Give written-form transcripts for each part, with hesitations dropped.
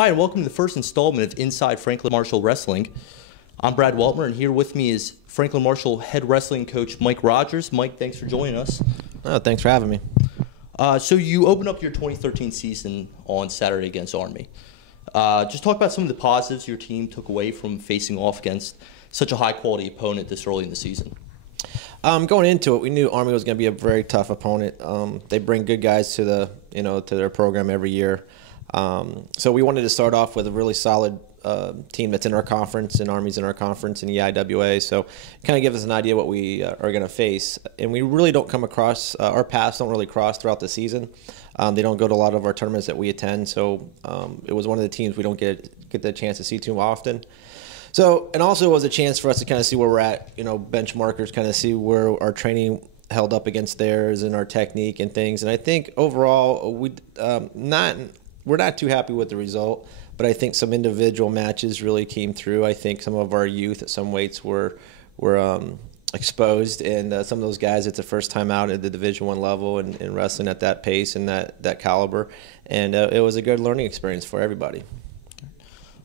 Hi, and welcome to the first installment of Inside Franklin Marshall Wrestling. I'm Brad Whitmire, and here with me is Franklin Marshall head wrestling coach Mike Rogers. Mike, thanks for joining us. Oh, thanks for having me. So you opened up your 2013 season on Saturday against Army. Just talk about some of the positives your team took away from facing off against such a high-quality opponent this early in the season. Going into it, we knew Army was going to be a very tough opponent. They bring good guys to to their program every year. So we wanted to start off with a really solid team that's in our conference, and Army's in our conference in the IWA. So kind of give us an idea what we are going to face. And we really don't come across, our paths don't really cross throughout the season. They don't go to a lot of our tournaments that we attend. So it was one of the teams we don't get the chance to see too often. So, and also it was a chance for us to kind of see where we're at, benchmarkers, kind of see where our training held up against theirs and our technique and things. And I think overall we're not too happy with the result, but I think some individual matches really came through. I think some of our youth at some weights were exposed, and some of those guys, it's the first time out at the Division I level and wrestling at that pace and that caliber. And it was a good learning experience for everybody.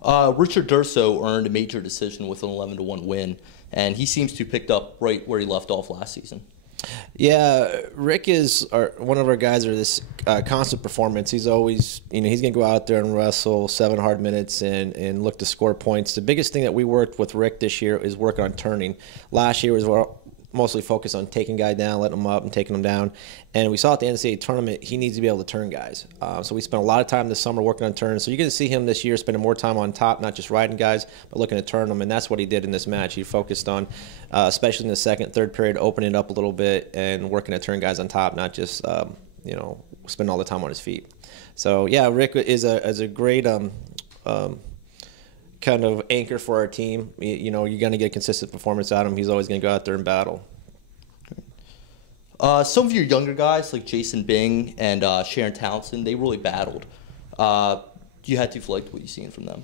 Richard Durso earned a major decision with an 11-1 win, and he seems to have picked up right where he left off last season. Yeah, Rick is one of our guys are this constant performance. He's always, he's going to go out there and wrestle 7 hard minutes and look to score points. The biggest thing that we worked with Rick this year is work on turning. Last year was mostly focused on taking guy down, letting them up and taking them down. And we saw at the NCAA tournament, he needs to be able to turn guys. So we spent a lot of time this summer working on turns. So you're going to see him this year spending more time on top, not just riding guys, but looking to turn them. And that's what he did in this match. He focused on, especially in the second, third period, opening it up a little bit and working to turn guys on top, not just, spending all the time on his feet. So, yeah, Rick is a great kind of anchor for our team. You're going to get consistent performance out of him. He's always going to go out there and battle. Some of your younger guys, like Jason Bing and Sharon Townsend, they really battled. You had to like what you've seen from them.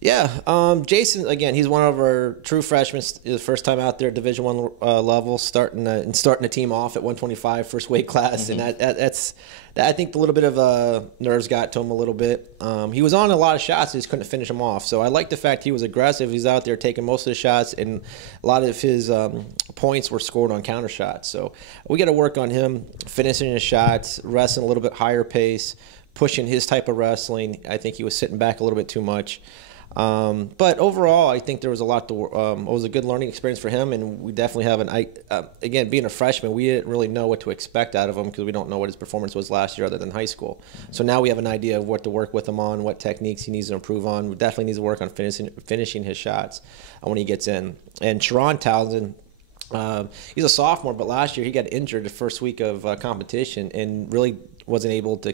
Yeah, Jason, again, he's one of our true freshmen. His first time out there at Division I level, starting the team off at 125, first weight class, and that's I think the little bit of nerves got to him a little bit. He was on a lot of shots, he just couldn't finish them off. So I like the fact he was aggressive. He's out there taking most of the shots, and a lot of his points were scored on counter shots. So we got to work on him finishing his shots, wrestling a little bit higher pace, pushing his type of wrestling. I think he was sitting back a little bit too much. But overall, I think there was a lot to. It was a good learning experience for him, and we definitely have again, being a freshman, we didn't really know what to expect out of him because we don't know what his performance was last year other than high school. So now we have an idea of what to work with him on, what techniques he needs to improve on. We definitely needs to work on finishing his shots when he gets in. And Sharon Townsend, he's a sophomore, but last year he got injured the first week of competition and really wasn't able to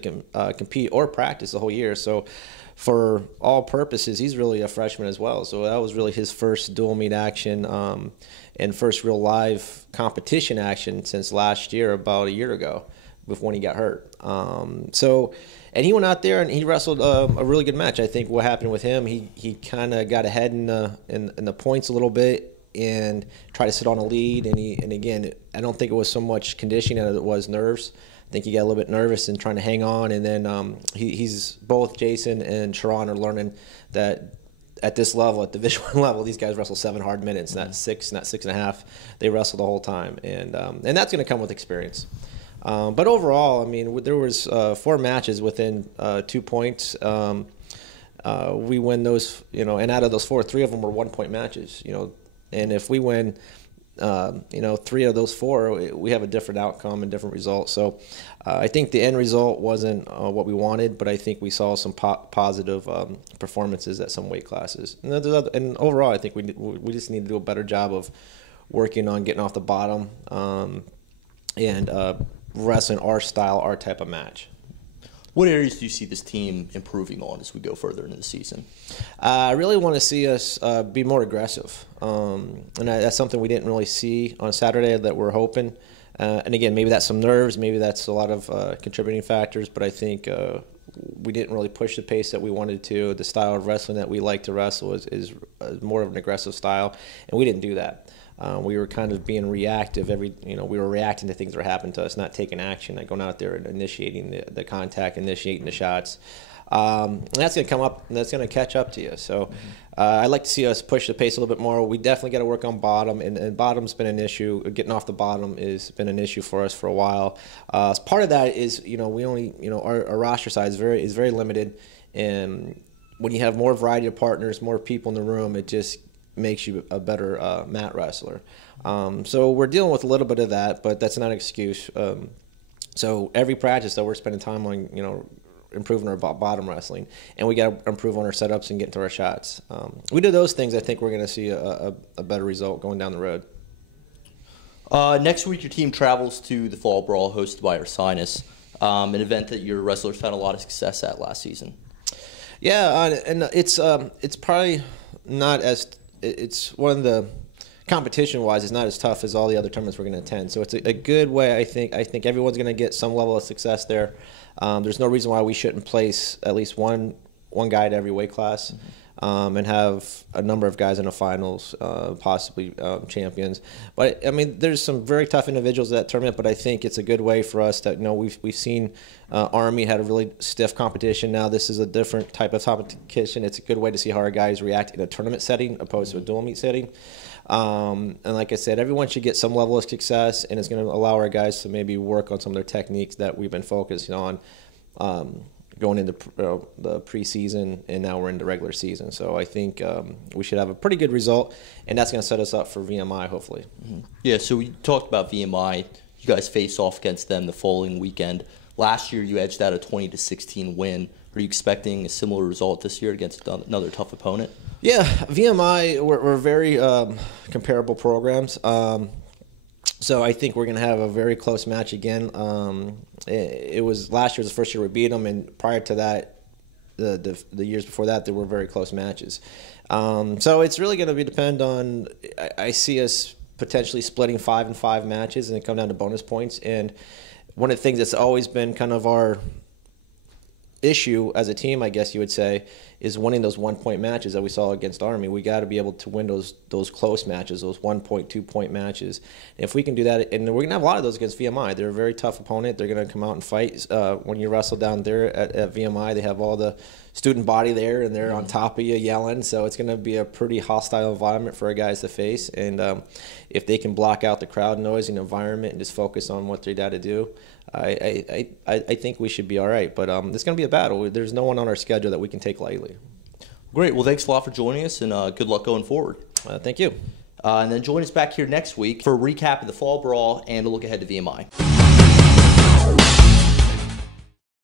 compete or practice the whole year. So for all purposes, he's really a freshman as well. So that was really his first dual meet action and first real live competition action since last year, about a year ago, before he got hurt. And he went out there and he wrestled a really good match. I think what happened with him, he kind of got ahead in the points a little bit and tried to sit on a lead. And again, I don't think it was so much conditioning as it was nerves. I think he got a little bit nervous and trying to hang on, and then he's both Jason and Sharon are learning that at this level, at Division I level, these guys wrestle 7 hard minutes, not 6.5. They wrestle the whole time, and that's going to come with experience. But overall, I mean, there was 4 matches within 2 points. We win those, and out of those 4, 3 of them were 1-point matches, and if we win 3 of those 4, we have a different outcome and different result. So I think the end result wasn't what we wanted, but I think we saw some positive performances at some weight classes. And overall, I think we just need to do a better job of working on getting off the bottom and wrestling our style, our type of match. What areas do you see this team improving on as we go further into the season? I really want to see us be more aggressive. And that's something we didn't really see on Saturday that we're hoping. And again, maybe that's some nerves, maybe that's a lot of contributing factors, but I think we didn't really push the pace that we wanted to. The style of wrestling that we like to wrestle is more of an aggressive style, and we didn't do that. We were kind of being reactive. We were reacting to things that were happening to us, not taking action, like going out there and initiating the contact, initiating the shots. And that's going to come up, and that's going to catch up to you. So I'd like to see us push the pace a little bit more. We definitely got to work on bottom, and bottom's been an issue. Getting off the bottom has been an issue for us for a while. As part of that is, we only, our roster size is very limited, and when you have more variety of partners, more people in the room, it just makes you a better mat wrestler. So we're dealing with a little bit of that, but that's not an excuse. So every practice that we're spending time on, improving our bottom wrestling, and we got to improve on our setups and get into our shots. We do those things, I think we're going to see a better result going down the road. Next week, your team travels to the Fall Brawl hosted by Ursinus, an event that your wrestlers found a lot of success at last season. Yeah, and it's probably not as it's one of the competition-wise, it's not as tough as all the other tournaments we're going to attend. So it's a good way. I think everyone's going to get some level of success there. There's no reason why we shouldn't place at least one guy at every weight class, and have a number of guys in the finals, possibly champions. But I mean, there's some very tough individuals at that tournament. But I think it's a good way for us to we've seen Army had a really stiff competition. Now this is a different type of competition. It's a good way to see how our guys react in a tournament setting opposed to a dual meet setting. And like I said, everyone should get some level of success, and it's going to allow our guys to maybe work on some of their techniques that we've been focusing on going into the preseason, and now we're in the regular season. So I think we should have a pretty good result, and that's going to set us up for VMI, hopefully. Yeah, so we talked about VMI. You guys face off against them the following weekend. Last year, you edged out a 20-16 win. Are you expecting a similar result this year against another tough opponent? Yeah, VMI, we're very comparable programs. So I think we're going to have a very close match again. It was last year was the first year we beat them, and prior to that, the years before that, there were very close matches. So it's really going to depend on. I see us potentially splitting 5-5 matches, and it come down to bonus points. And one of the things that's always been kind of our issue as a team, I guess you would say, is winning those 1-point matches that we saw against Army. We got to be able to win those close matches, those 1-point, 2-point matches. And if we can do that, and we're gonna have a lot of those against VMI. They're a very tough opponent. They're gonna come out and fight. When you wrestle down there at VMI, they have all the student body there, and they're on top of you yelling. So it's gonna be a pretty hostile environment for our guys to face. And if they can block out the crowd noise and environment and just focus on what they got to do, I think we should be all right. But it's going to be a battle. There's no one on our schedule that we can take lightly. Great. Well, thanks a lot for joining us, and good luck going forward. Thank you. And then join us back here next week for a recap of the Fall Brawl and a look ahead to VMI.